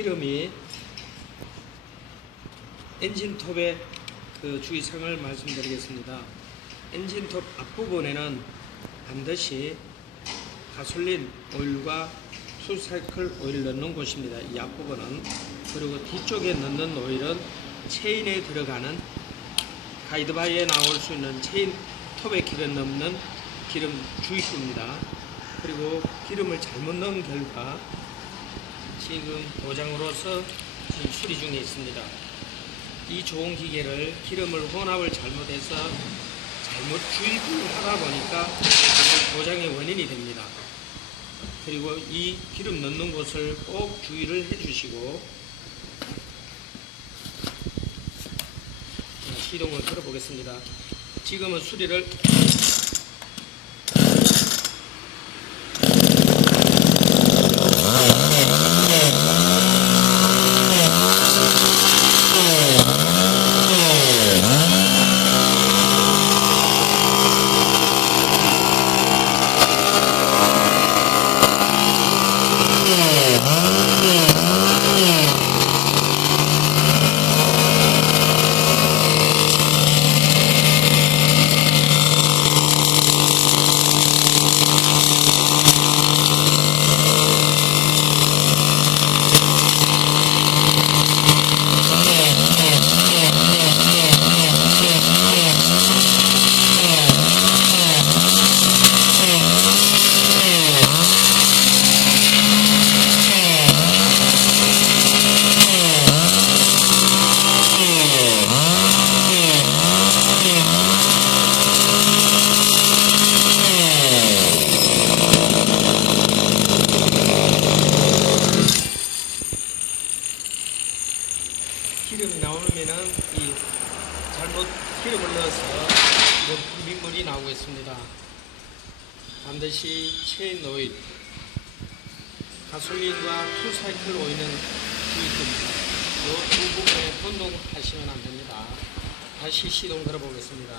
기름이 엔진톱의 그 주의사항을 말씀드리겠습니다. 엔진톱 앞부분에는 반드시 가솔린 오일과 풀사이클 오일을 넣는 곳입니다. 이 앞부분은. 그리고 뒤쪽에 넣는 오일은 체인에 들어가는 가이드바이에 나올 수 있는 체인 톱에 기름 넣는 기름 주입구입니다. 그리고 기름을 잘못 넣은 결과 지금 도장으로서 지금 수리 중에 있습니다. 이 좋은 기계를 기름을 혼합을 잘못해서 잘못 주입을 하다 보니까 도장의 원인이 됩니다. 그리고 이 기름 넣는 곳을 꼭 주의를 해주시고 시동을 걸어보겠습니다. 지금은 수리를 기름이 나오면은 이 잘못 기름을 넣어서 이런 분비물이 나오고 있습니다. 반드시 체인 오일, 가솔린과 풀사이클 오일은 주의됩니다. 이 두 부분에 혼동하시면 안 됩니다. 다시 시동 걸어보겠습니다.